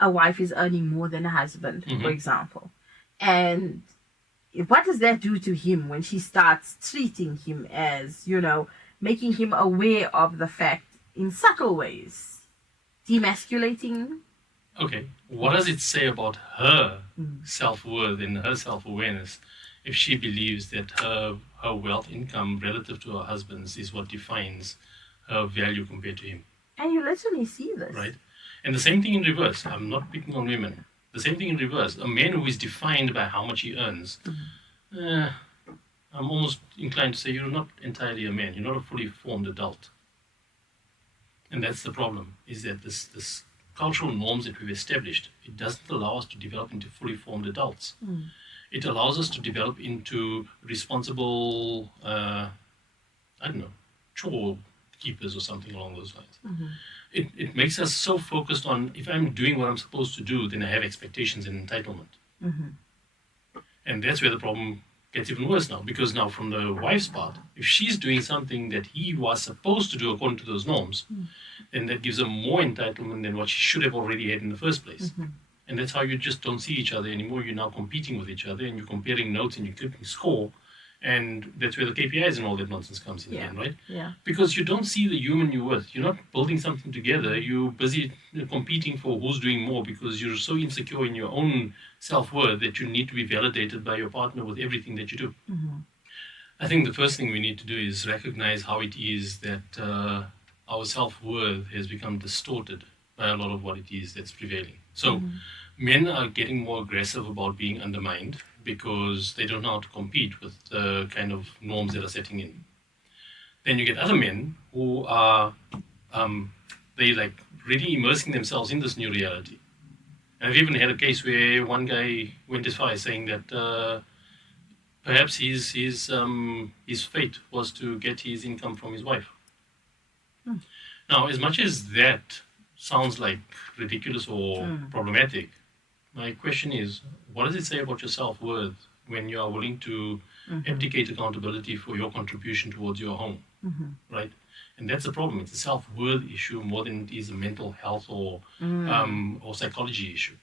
a wife is earning more than a husband, Mm-hmm. for example. And what does that do to him when she starts treating him as, making him aware of the fact in subtle ways, demasculating? Okay, what does it say about her self-worth and her self-awareness if she believes that her wealth income relative to her husband's is what defines her value compared to him, And you literally see this. right? And the same thing in reverse. I'm not picking on women. The same thing in reverse. A man who is defined by how much he earns, I'm almost inclined to say you're not entirely a man. You're not a fully formed adult. And that's the problem, is that this cultural norms that we've established, it doesn't allow us to develop into fully formed adults. It allows us to develop into responsible, chore keepers or something along those lines. It makes us so focused on, if I'm doing what I'm supposed to do, then I have expectations and entitlement. And that's where the problem gets even worse now, because now from the wife's part, if she's doing something that he was supposed to do according to those norms, then that gives her more entitlement than what she should have already had in the first place. And that's how you just don't see each other anymore. You're now competing with each other and you're comparing notes and you're keeping score. And that's where the KPIs and all that nonsense comes in again, right? Yeah. Because you don't see the human you're with. You're not building something together. You're busy competing for who's doing more because you're so insecure in your own self-worth that you need to be validated by your partner with everything that you do. I think the first thing we need to do is recognize how it is that our self-worth has become distorted by a lot of what it is that's prevailing. So men are getting more aggressive about being undermined because they don't know how to compete with the kind of norms that are setting in. Then you get other men who are they like really immersing themselves in this new reality. And I've even had a case where one guy went as far as saying that perhaps his fate was to get his income from his wife. Now, as much as that sounds like ridiculous or problematic, my question is, what does it say about your self-worth when you are willing to abdicate accountability for your contribution towards your home, right? And that's the problem. It's a self-worth issue more than it is a mental health or psychology issue.